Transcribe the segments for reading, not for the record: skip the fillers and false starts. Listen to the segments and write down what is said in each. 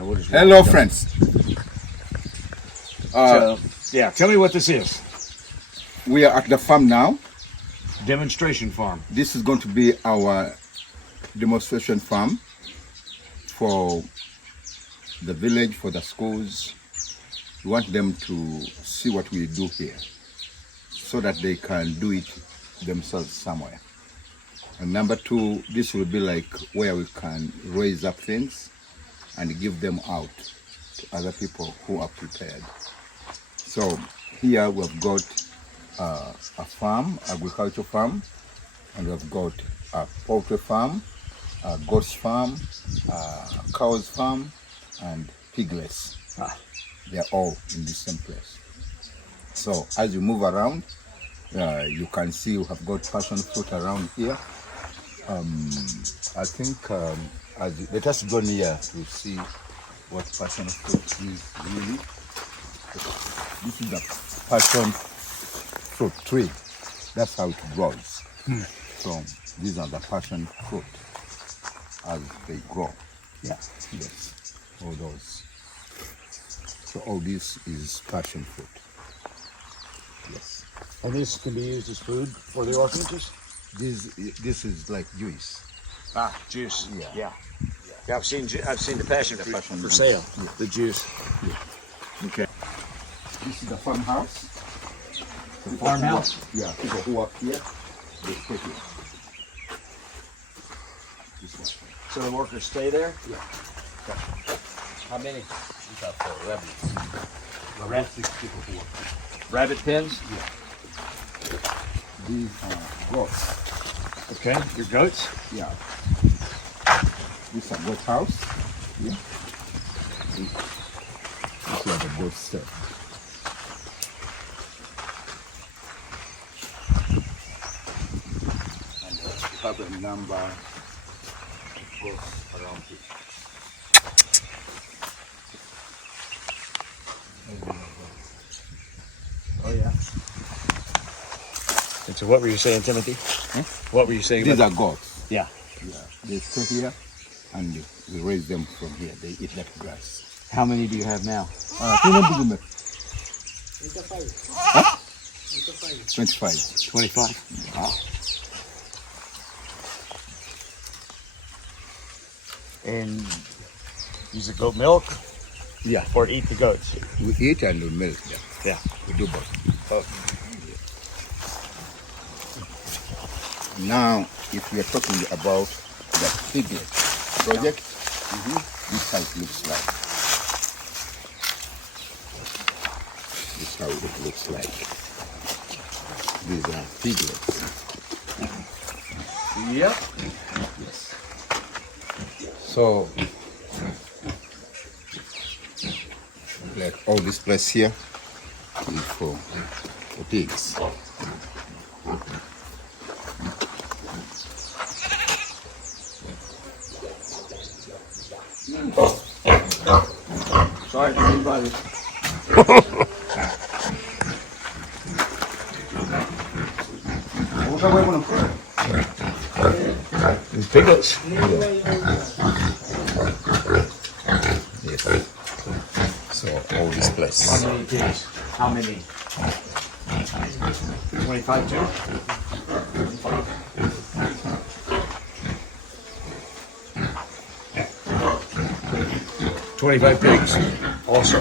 Hello, friends. Tell me what this is. We are at the farm now. Demonstration farm. This is going to be our demonstration farm for the village, for the schools. We want them to see what we do here so that they can do it themselves somewhere. And number two, this will be like where we can raise up things and give them out to other people who are prepared. So here we've got a farm, agricultural farm, and we've got a poultry farm, a goats farm, a cows farm, and piglets. They're all in the same place. So as you move around, you can see we have got passion fruit around here. I think let us go near to see what passion fruit is really. This is a passion fruit tree. That's how it grows. So these are the passion fruit as they grow. Yeah. Yes. All those. So all this is passion fruit. Yes. And this can be used as food for the orphanages? This is like juice. Juice. Yeah. Yeah, I've seen the passion fruit passion for juice. sale. Yeah. The juice. Okay. This is the farmhouse. The farmhouse? Yeah, people who are here, they stay here. This one. So the workers stay there? Yeah. How many? These are for rabbits. About 6 people who work here. Rabbit pens? Yeah. These are goats. Okay. Your goats? Yeah. This is a goat house. Yeah. This is where the goats stay. And we have a number of goats around here. Oh, yeah. And so what were you saying, Timothy? What were you saying? These are goats. Yeah. Yeah. They stay here and we raise them from here. They eat that grass. How many do you have now? 25. 25. Wow. And use the goat milk? Yeah. Or eat the goats? We eat and we milk them. Yeah. We do both. Now, if we are talking about the piglet project, this is how it looks like. This is how it looks like. These are piglets. Yep. Yes. So, like all this place here is for pigs. Sorry for anybody. Piglets. Yes. So all this place. How many pigs? How many? 25 too? 25 pigs also.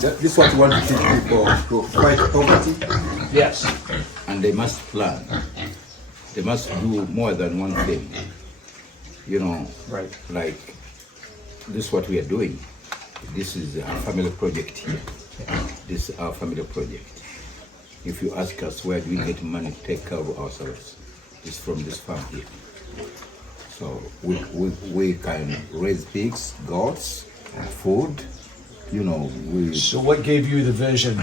This is what we want to teach people to fight poverty. Yes. And they must plan. They must do more than one thing. You know, Right. like this is what we are doing. This is our family project here. This is our family project. If you ask us where do we get money to take care of ourselves, it's from this farm here. So we can raise pigs, goats, food, you know. So what gave you the vision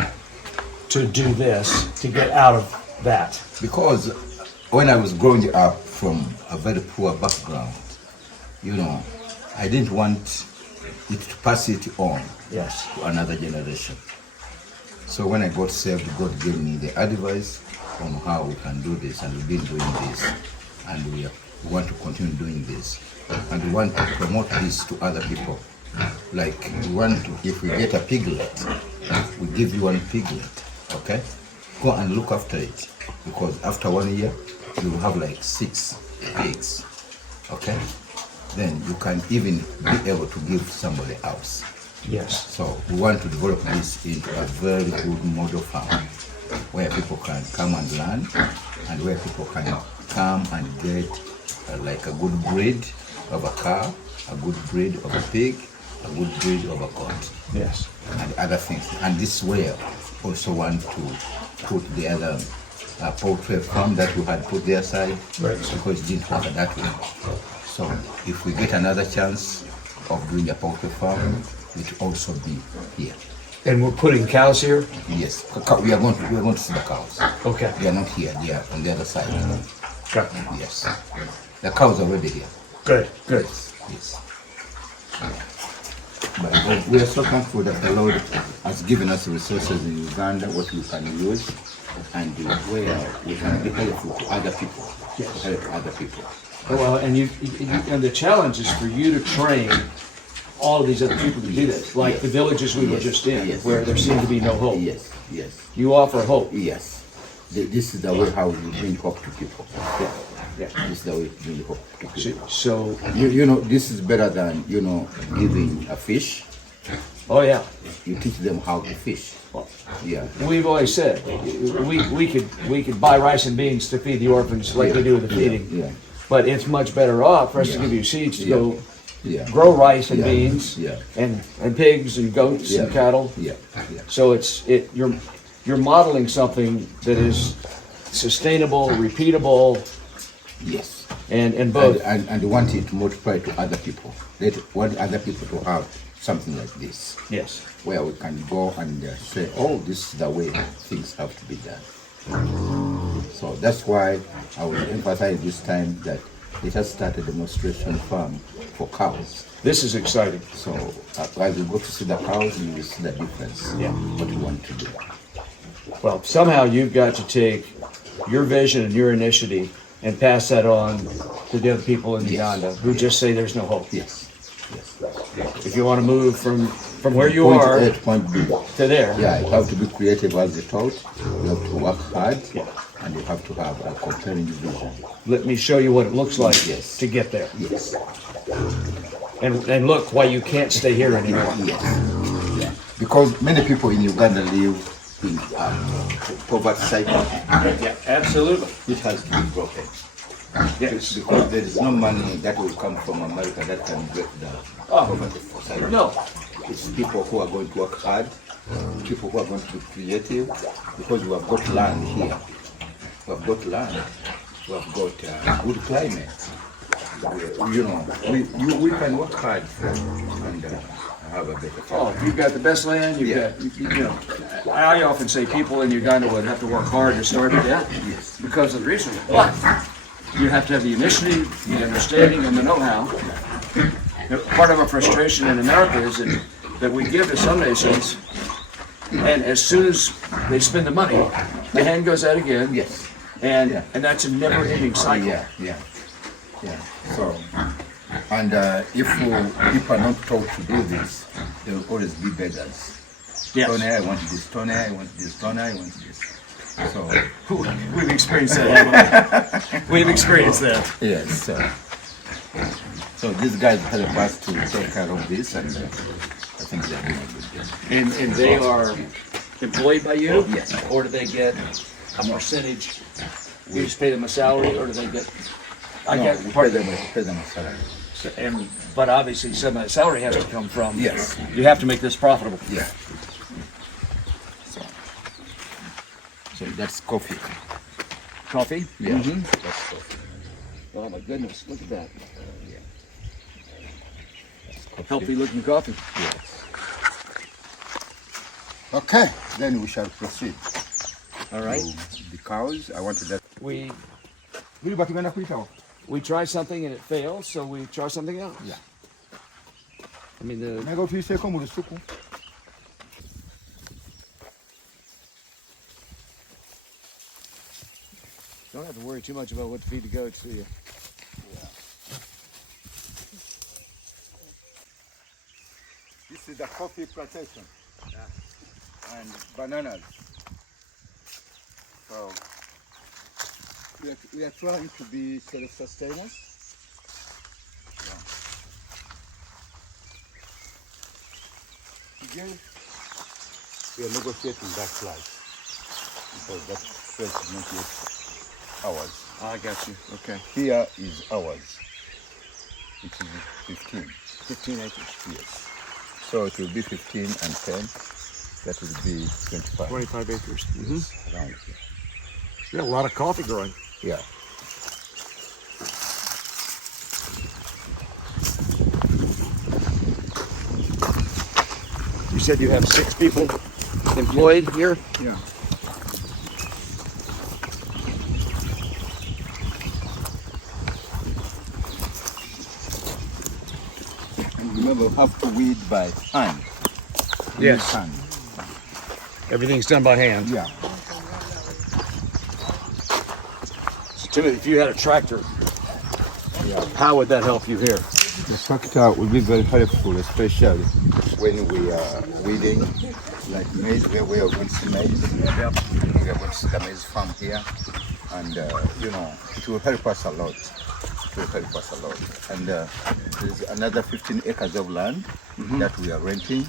to do this, to get out of that? Because when I was growing up from a very poor background, you know, I didn't want it to pass it on Yes. to another generation. So when I got saved, God gave me the advice on how we can do this, and we've been doing this, and we want to continue doing this, and we want to promote this to other people. Like we want to, if we get a piglet, we give you one piglet, okay? Go and look after it, because after 1 year, you will have like 6 pigs, okay? Then you can even be able to give somebody else. Yes. So we want to develop this into a very good model farm where people can come and learn, and where people can come and get like a good breed of a cow, a good breed of a pig, a good breed of a goat. Yes. And other things. And this way also want to put the other poultry farm that we had put there aside, right, because it didn't work that way. So if we get another chance of doing a poultry farm, it will also be here. And we're putting cows here? Yes, we are going to see the cows. Okay. They are not here, they are on the other side. Okay. Yes. The cows are already here. Good, good. Yes. But we are so thankful that the Lord has given us resources in Uganda, what we can use, and where we can be helpful to other people. Yes. Help other people. Well, and and the challenge is for you to train all of these other people to do this, like the villages we were just in, where there seemed to be no hope. Yes, yes. You offer hope. Yes. This is the way how we bring hope to people. Yeah. Yeah. This is the way to bring hope to people. So You know, this is better than, you know, giving a fish. oh yeah. You teach them how to fish. Yeah. We've always said we could buy rice and beans to feed the orphans like they do with the feeding. Yeah. But it's much better off for us to give you seeds to go grow rice and beans and pigs and goats and cattle. Yeah. So you're modeling something that is sustainable, repeatable, Yes. and both. And want it to multiply to other people. They want other people to have something like this, Yes. where we can go and say, oh, this is the way things have to be done. So that's why I will emphasize this time that let us start a demonstration farm for cows. This is exciting. So as we go to see the cows, you will see the difference. Yeah. What we want to do. Well, somehow you've got to take your vision and your initiative and pass that on to the other people in Uganda who just say there's no hope. Yes. Yes. If you want to move from where you Point are A to point B. to there. Yeah, you have to be creative as they taught. You have to work hard, and you have to have a compelling vision. Let me show you what it looks like to get there. Yes. And look why you can't stay here anymore. Yes. Yeah. Because many people in Uganda live in poverty cycle. Yeah, absolutely. It has to be broken. Yes. Because there is no money that will come from America that can break the poverty cycle. No. It's people who are going to work hard, people who are going to be creative, because we have got land here. We have got land. We have got good climate. You know, we can work hard and have a better future. Oh, you've got the best land. You've got, you know. I often say people in Uganda would have to work hard to start it out because of the resources. But you have to have the initiative, the understanding, and the know-how. Part of our frustration in America is that we give to some nations, and as soon as they spend the money, the hand goes out again. Yes. And that's a never-ending cycle. Yeah. So, and if people are not taught to do this, they will always be beggars. Yes. Tony, I want this. Tony, I want this. Tony, I want this. So we've experienced that. We've experienced that. Yes. So these guys help us to take care of this, and I think they're doing a good job. And they are employed by you? Yes. Or do they get a percentage? You just pay them a salary, or do they get? We pay them a salary. But obviously, some of that salary has to come from. Yes. You have to make this profitable. Yeah. So that's coffee. Coffee? Yeah. Mm-hmm. That's coffee. Oh my goodness! Look at that. Yeah. Healthy looking coffee. Yes. Okay, then we shall proceed. All right. The cows, I wanted that. We try something and it fails, so we try something else. Yeah. I mean the. Don't have to worry too much about what to feed the goats, do you? This is the coffee plantation and bananas. So we are trying to be self-sustaining. Again, we are negotiating that price because that price is not yet ours. I got you. Okay. Here is ours, which is 15. 15 acres. Yes. So it will be 15 and 10. That will be 25. 25 acres. Mm-hmm. Around here. You got a lot of coffee growing. Yeah. You said you have 6 people employed here? Yeah. And remember, we have to weed by hand. Yes. Use hand. Everything's done by hand. Yeah. So, Timothy, if you had a tractor, how would that help you here? The tractor will be very helpful, especially when we are weeding, like maize, where we are going to see maize. Yep. We are going to see the maize farm here. And, it will help us a lot. It will help us a lot. And there's another 15 acres of land that we are renting.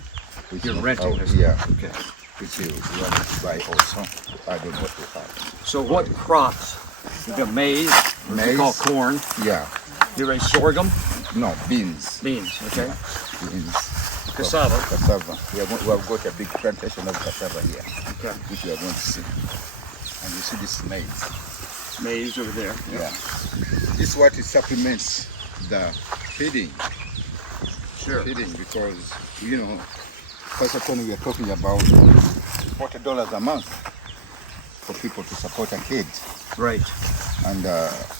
Which You're is renting this? Yeah. Okay. Which we want to buy also to add on what we have. So what crops? You got maize, what you Maize. call corn. Yeah. You raise sorghum? No, beans. Beans, okay. Beans. Cassava. Cassava. We have got a big plantation of cassava here, Okay. which we are going to see. And you see this maize. Maize over there. Yeah. This is what it supplements the feeding. Sure. Feeding because, first of all, we are talking about $40 a month for people to support a kid. Right. And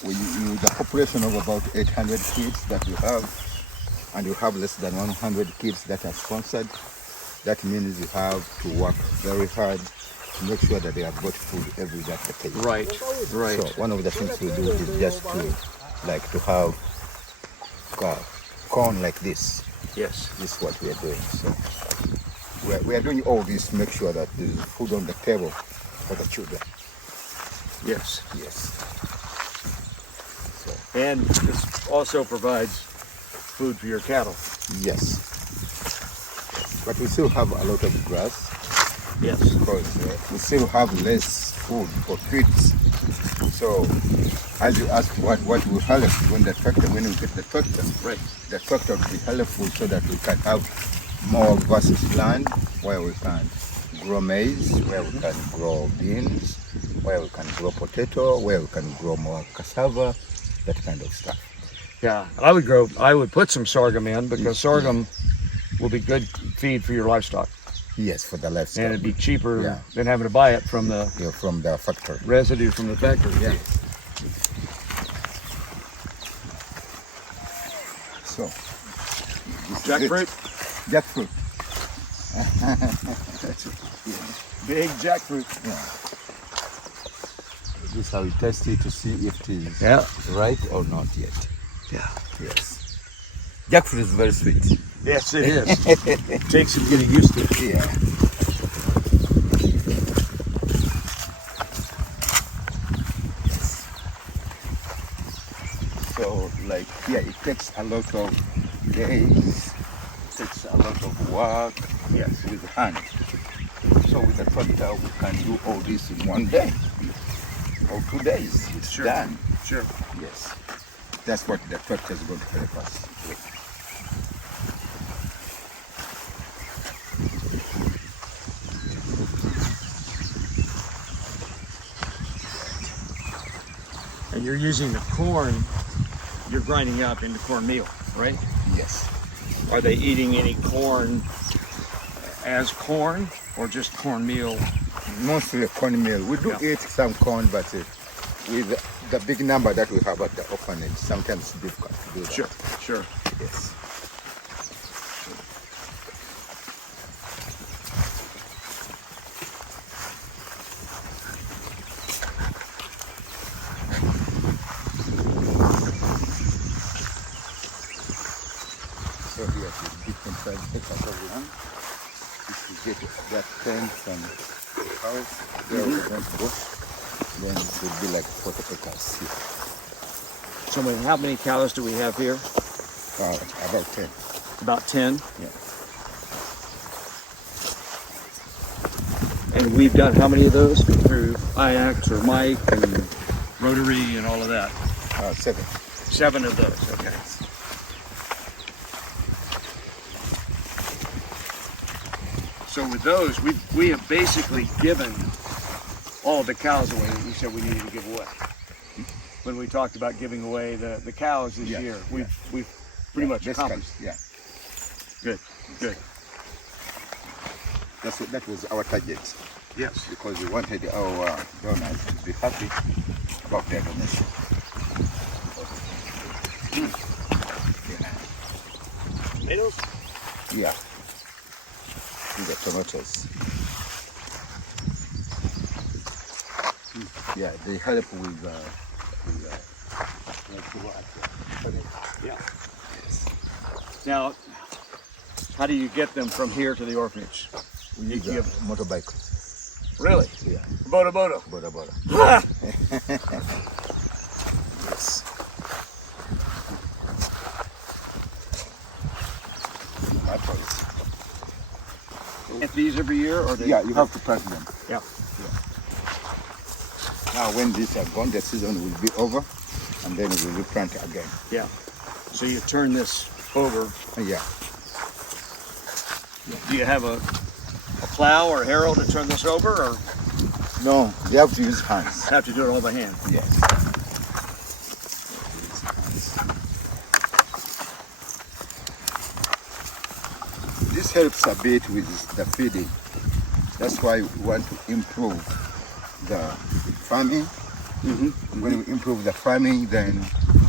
with the population of about 800 kids that we have, and you have less than 100 kids that are sponsored, that means you have to work very hard to make sure that they have got food every day at the table. Right. Right. So one of the things we do is just to have corn like this. Yes. This is what we are doing. So we are doing all this to make sure that there is food on the table for the children. Yes. Yes. And this also provides food for your cattle. Yes. But we still have a lot of grass. Yes. Because we still have less food for kids. So, as you ask what will help when we get the tractor, Right. the tractor will be helpful so that we can have more vast land where we can grow maize, where we can grow beans, where we can grow potato, where we can grow more cassava, that kind of stuff. Yeah. I would put some sorghum in because sorghum will be good feed for your livestock. Yes, for the livestock. And it'd be cheaper Yeah. than having to buy it from the From the factory. residue from the factory. Yeah. So, this is Jackfruit? it. Jackfruit. Big jackfruit. Yeah. This is how we test it to see if it is Yeah. right or not yet. Yeah. Yes. Jackfruit is very sweet. Yes, it is. Takes some getting used to. Yeah. So, like here, it takes a lot of days, it takes a lot of work. Yes. With hand. So with the tractor, we can do all this in one day or 2 days. It's Sure. done. Sure. Yes. That's what the tractor is going to help us with. And you're using the corn you're grinding up into cornmeal, right? Yes. Are they eating any corn as corn or just cornmeal? Mostly cornmeal. We do Yeah. eat some corn, but with the big number that we have at the orphanage, sometimes it's difficult to do that. Sure, sure. Yes. There are tents and house. There we going to go. Then it would be like 40 acres here. So how many cows do we have here? About 10. About 10. Yeah. And we've done how many of those through IACCS or Mike and Rotary and all of that? 7. 7 of those. Okay. So with those, we have basically given all the cows away that you said we needed to give away. When we talked about giving away the cows this year, we've pretty much accomplished. Yeah. Good. That was our target. Yes. Because we wanted our donors to be happy about their donation. Tomatoes? Yeah. See the tomatoes. Yeah, they help with Yeah. yes. Now, how do you get them from here to the orphanage? We use a motorbike. Really? Yeah. Boda. Boda. Yes. Plant these every year, or Yeah, you have to plant them. Yeah. Now, when these are gone, the season will be over, and then we will replant again. Yeah. So you turn this over. Yeah. Do you have a plow or harrow to turn this over, or No, they have to use hands. have to do it all by hand? Yes. This helps a bit with the feeding. That's why we want to improve the farming. When we improve the farming, then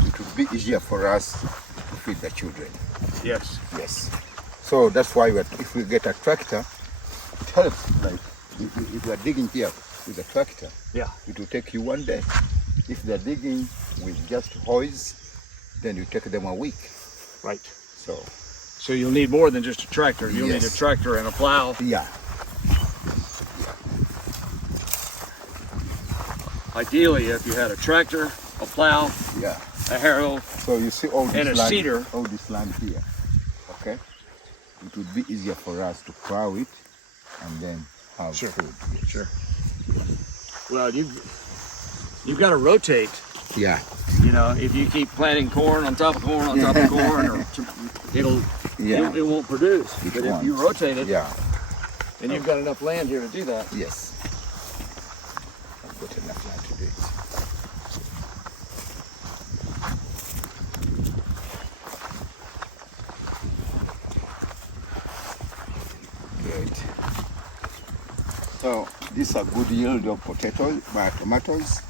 it will be easier for us to feed the children. Yes. Yes. So that's why if we get a tractor, it helps. Like if you are digging here with a tractor, Yeah. it will take you one day. If they're digging with just hoes, then you take them a week. Right. So So you'll need more than just a tractor. You'll need a Yes. tractor and a plow. yeah, Ideally, if you had a tractor, a plow, yeah. a harrow, So you see all this and a land, seeder. all this land here. Okay, it would be easier for us to plow it and then have Sure. food. Sure. Well, you've got to rotate. Yeah, You know, if you keep planting corn on top of corn on top of corn, or yeah. it won't produce. It But won't. if you rotate it, Yeah. and you've got enough land here to do that. Yes. I've got enough land to do it. Great. So these are good yield of potatoes, tomatoes.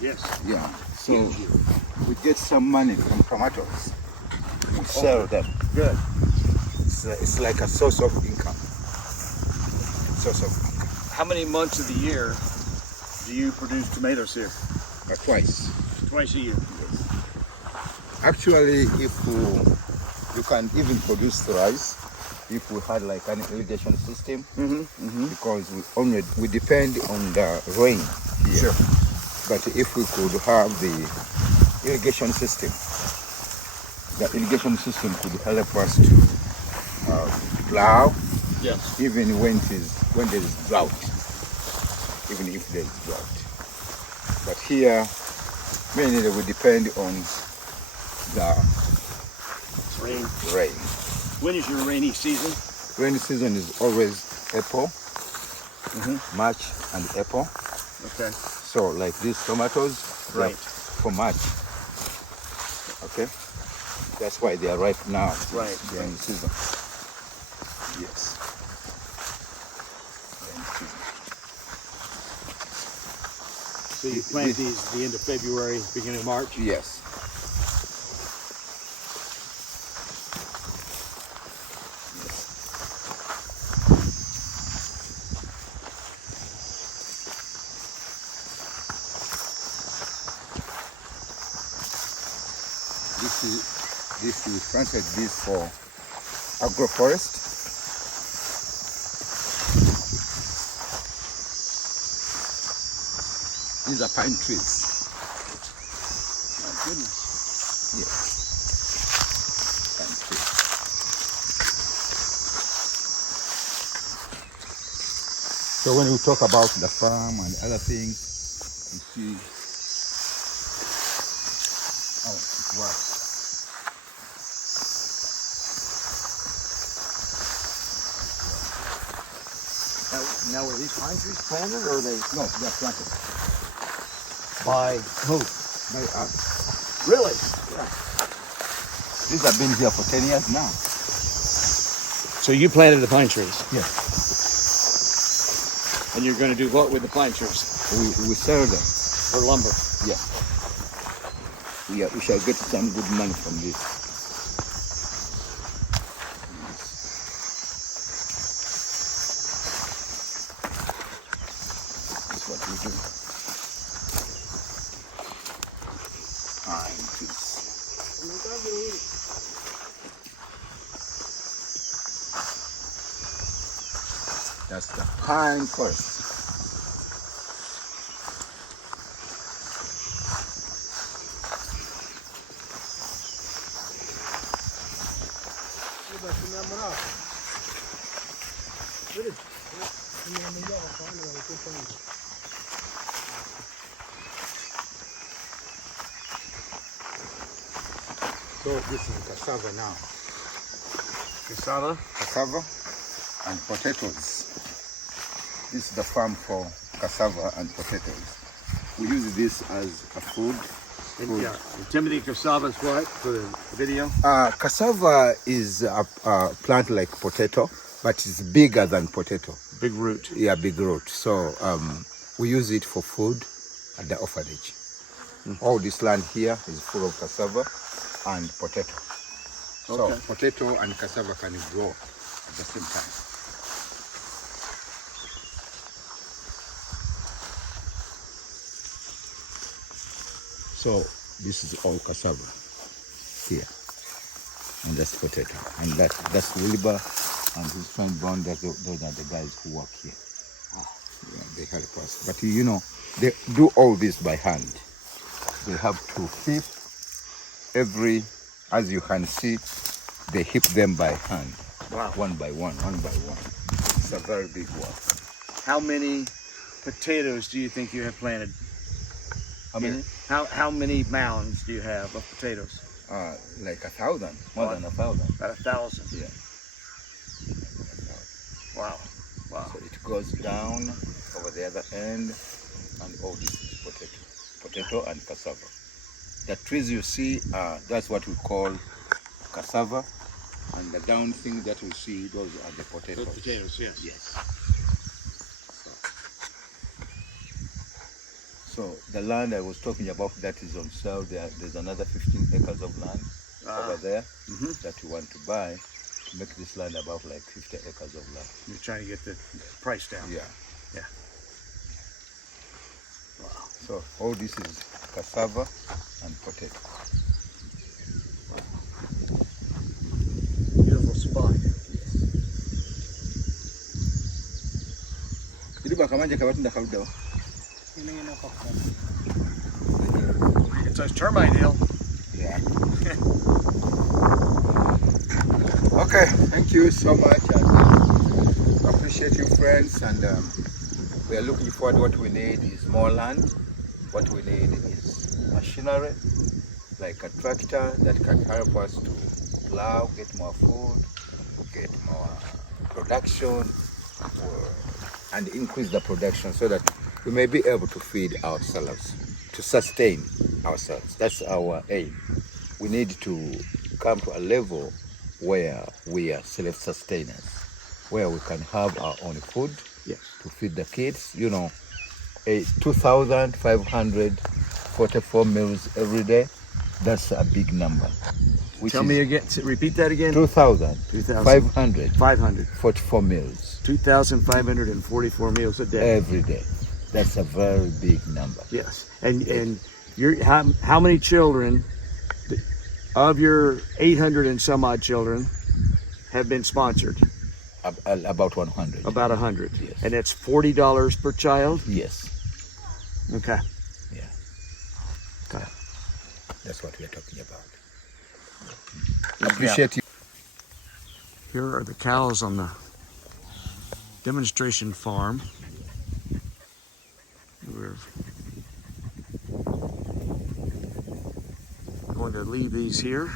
Yes. Yeah. So we get some money from tomatoes. We sell them. Good. It's like a source of income. How many months of the year do you produce tomatoes here? Twice. Twice a year. Actually, if you can even produce rice if we had like an irrigation system, because we depend on the rain here. Sure. But if we could have the irrigation system, the irrigation system could help us to plow, Yes. even when there is drought, even if there is drought. But here, mainly we depend on the Rain. rain. When is your rainy season? Rainy season is always April, March and April. Okay. So like these tomatoes, they're Right. for March. Okay, that's why they are ripe now. Right. They're in season. Yes. They're in season. So you plant these at the end of February, beginning of March? Yes. This we planted this for agroforest. These are pine trees. My goodness. Yes. Pine trees. So when we talk about the farm and other things, you see how it works. Now are these pine trees planted or are they No, they are planted by who? by us. Really? These have been here for 10 years now. So you planted the pine trees Yes. and you're going to do what with the pine trees? We sell them. For lumber. Yes. We shall get some good money from this. That's what we do. Pine trees. That's the pine forest. So this is cassava now. Cassava? Cassava and potatoes. This is the farm for cassava and potatoes. We use this as a food. Yeah. And Timothy Cassava's what for the video? Cassava is a plant like potato, but it's bigger than potato. Big root. Yeah, big root. So we use it for food at the orphanage. All this land here is full of cassava and potato. Okay. So potato and cassava can grow at the same time. So this is all cassava here, and that's potato, and that's Wilbur and his friend Bond. Those are the guys who work here. Yeah, they help us. But you know, they do all this by hand. They have to heap every, as you can see, they heap them by hand. Wow. One by one, one by one. It's a very big work. How many potatoes do you think you have planted? How many? How many mounds do you have of potatoes? Like 1,000, more than 1,000. About 1,000. Yeah. Wow. Wow. So it goes down over the other end, and all this is potato and cassava. The trees you see, that's what we call cassava, and the down thing that you see, those are the potatoes. Those potatoes, yes. Yes. So the land I was talking about that is on sale. There's another 15 acres of land over there that we want to buy to make this land about like 50 acres of land. You're trying to get the price down. Yeah. Yeah. Wow. So all this is cassava and potato. Beautiful spot. It's a termite hill. Yeah. Okay, thank you so much. And appreciate you, friends. And we are looking forward. What we need is more land. What we need is machinery, like a tractor that can help us to plow, get more food, get more production, and increase the production so that we may be able to feed ourselves, to sustain ourselves. That's our aim. We need to come to a level where we are self-sustainers, where we can have our own food Yes. to feed the kids. You know, 2,544 meals every day, that's a big number. Tell me again, repeat that again. 2,544 500. meals 2,544 meals a day. every day. That's a very big number. Yes. And you're, how many children of your 800 and some odd children have been sponsored? About 100. About 100. Yes. And it's $40 per child? Yes. Okay. That's what we are talking about. Appreciate you. Here are the cows on the demonstration farm. We're going to leave these here.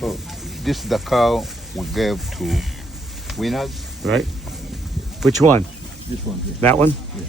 So this is the cow we gave to winners. Right. Which one? This one here. That one? Yeah.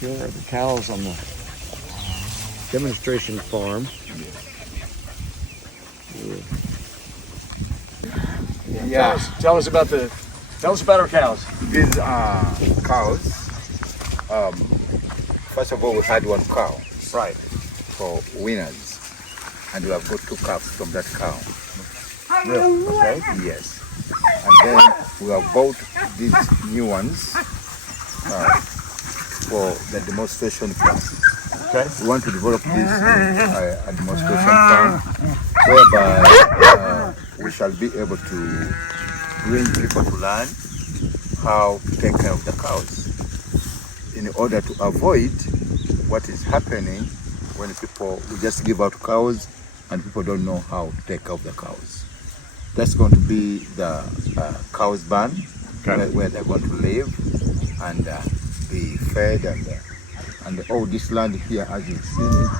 Here are the cows on the demonstration farm. Yeah. Tell us about our cows. These are cows. First of all, we had one cow Right. for winners, and we have got 2 calves from that cow. Really? Okay. Yes. And then we have bought these new ones for the demonstration farm. Okay. We want to develop this a demonstration farm whereby we shall be able to bring people to learn how to take care of the cows in order to avoid what is happening when we just give out cows and people don't know how to take care of the cows. That's going to be the cows barn, where they're going to live and be fed, and all this land here, as you've seen it,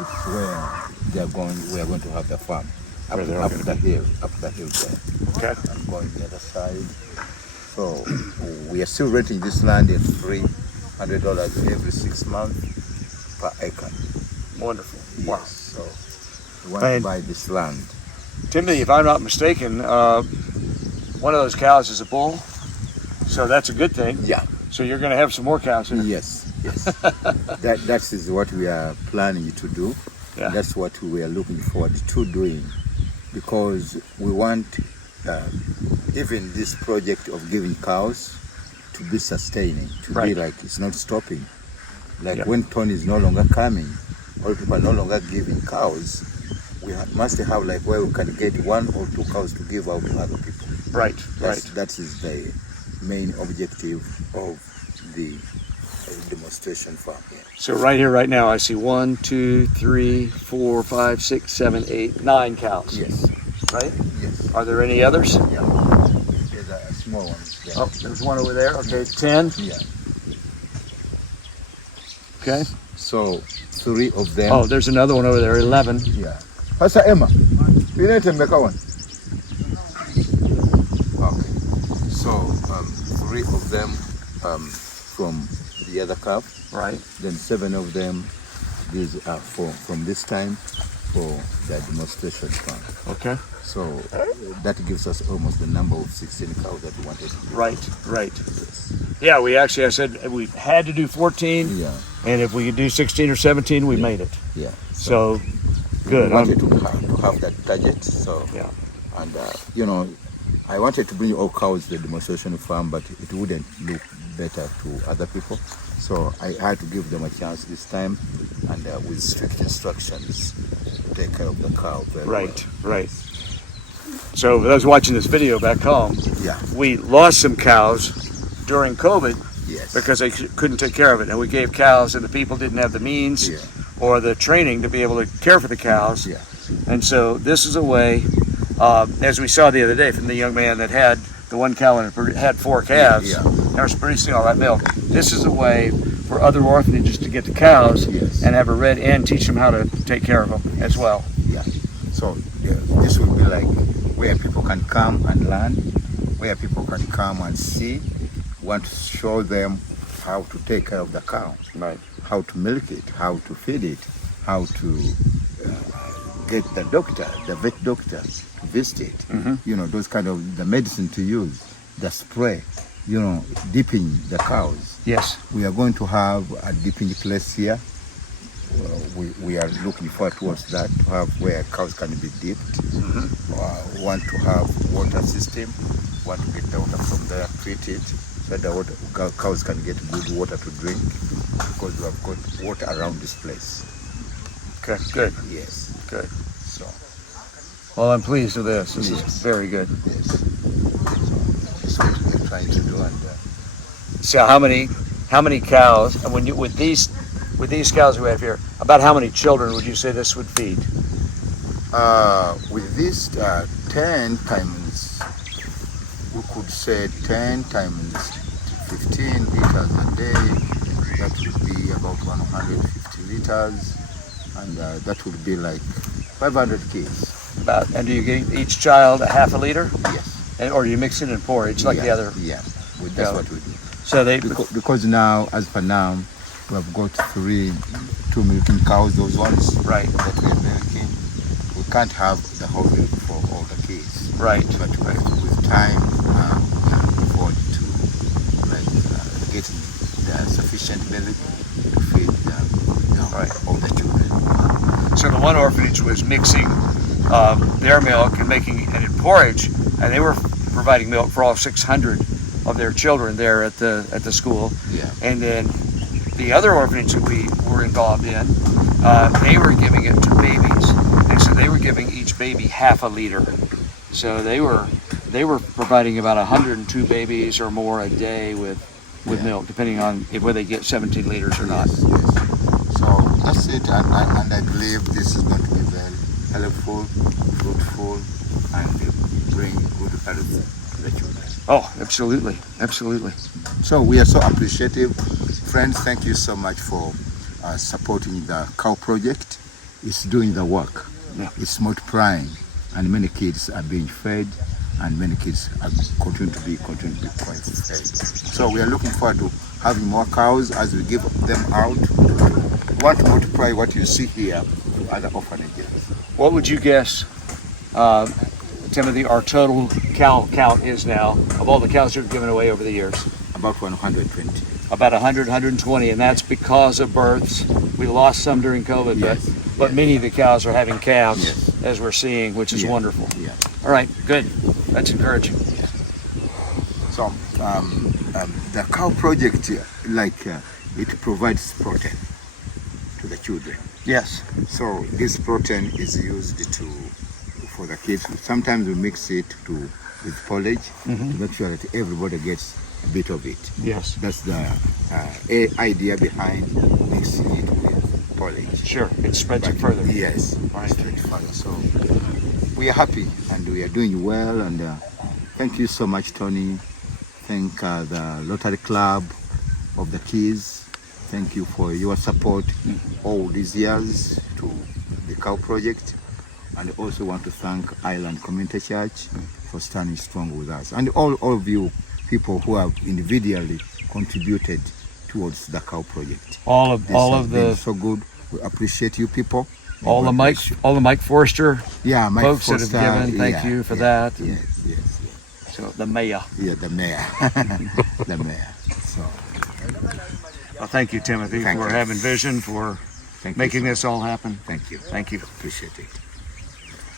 is where we are going to have the farm. Up the hill there. Okay. And going the other side. So we are still renting this land at $300 every 6 months per acre. Wonderful. Yes. Wow. So we want to buy this land. Timothy, if I'm not mistaken, one of those cows is a bull, so that's a good thing. Yeah. So you're going to have some more cows here. Yes. That is what we are planning to do. Yeah. That's what we are looking forward to doing, because we want even this project of giving cows to be sustaining, to be like it's not stopping. Like when Tony is no longer coming, or people are no longer giving cows, we must have like where we can get 1 or 2 cows to give out to other people. Right. That is the main objective of the demonstration farm here. So right here, right now, I see 1, 2, 3, 4, 5, 6, 7, 8, 9 cows. Yes. Right? Yes. Are there any others? Yeah. There's a small one there. Oh, there's one over there. Okay, 10. Yeah. Okay. So 3 of them. Oh, there's another one over there, 11. Yeah. Pastor Emma, you need to make one. Okay. So 3 of them from the other calf. Right. Then 7 of them, these are from this time for the demonstration farm. Okay. So that gives us almost the number of 16 cows that we wanted to do. Right. Yes. Yeah, I said we had to do 14. Yeah. And if we could do 16 or 17, we made it. Yeah. So good. We wanted to have that target. So yeah. And I wanted to bring all cows to the demonstration farm, but it wouldn't look better to other people. So I had to give them a chance this time, and with strict instructions to take care of the cow very well. Right. So for those watching this video back home, Yeah. we lost some cows during COVID. Yes. Because they couldn't take care of it, and we gave cows, and the people didn't have the means or the training to be able to care for the cows. Yeah. And so this is a way, as we saw the other day from the young man that had the one cow and had 4 calves, and was producing all that milk. This is a way for other orphanages to get the cows and have a red end, teach them how to take care of them as well. Yeah. So this will be like where people can come and learn, where people can come and see. Want to show them how to take care of the cow, Right. how to milk it, how to feed it, how to get the vet doctor to visit it. Those kind of the medicine to use, the spray, dipping the cows. Yes. We are going to have a dipping place here. We are looking forward towards that, to have where cows can be dipped. We want to have water system. We want to get the water from there, treat it, so that cows can get good water to drink, because we have got water around this place. Okay, good. Yes. Good. So, Well, I'm pleased with this. This is very good. yes. So, that's what we're trying to do. And So how many cows, and when you with these cows we have here, about how many children would you say this would feed? with this 10 times, we could say 10 times 15 liters a day. That would be about 150 liters, and that would be like 500 kids. And do you give each child a half a liter? Yes. Or do you mix it and porridge like the other? Yeah, that's what we do. So they, Because now, as for now, we have got two milking cows, those ones right, that we are milking. We can't have the whole milk for all the kids. right, But with time, we can afford to get the sufficient milk to feed all the children. So the one orphanage was mixing their milk and making it in porridge, and they were providing milk for all 600 of their children there at the school. Yeah. And then the other orphanage that we were involved in, they were giving it to babies, and so they were giving each baby half a liter. So they were providing about 102 babies or more a day with milk, depending on whether they get 17 liters or not. Yes. So that's it, and I believe this is going to be very helpful, fruitful, and bring good health to the children. Oh, absolutely, absolutely. So we are so appreciative. Friends, thank you so much for supporting the cow project. It's doing the work. Yeah. It's multiplying, and many kids are being fed, and many kids are continue to be quite fed. So we are looking forward to having more cows as we give them out. We want to multiply what you see here to other orphanages. What would you guess, Timothy, our total cow count is now of all the cows you've given away over the years? About 120. About 100, 120, and that's because of births. We lost some during COVID, Yes. but many of the cows are having calves, Yes. as we're seeing, which is wonderful. Yeah. All right, good. That's encouraging. So the cow project, it provides protein to the children. Yes. So this protein is used for the kids. Sometimes we mix it with porridge to make sure that everybody gets a bit of it. Yes. That's the idea behind mixing it with porridge. Sure, it spreads it further. Yes, Right. spread further. So we are happy and we are doing well. And thank you so much, Tony. Thank the Rotary Club of the kids. Thank you for your support all these years to the cow project. And I also want to thank Island Community Church for standing strong with us. And all of you people who have individually contributed towards the cow project. All of Been so good. We appreciate you people. all the Mike Forrester Mike folks Forster, that have given. Thank you for that. Yes. So the mayor. Yeah, the mayor. The mayor. So Well, thank you, Timothy, Thank for you. having vision, for thank making you. this all happen. Thank you. Thank you. Appreciate it.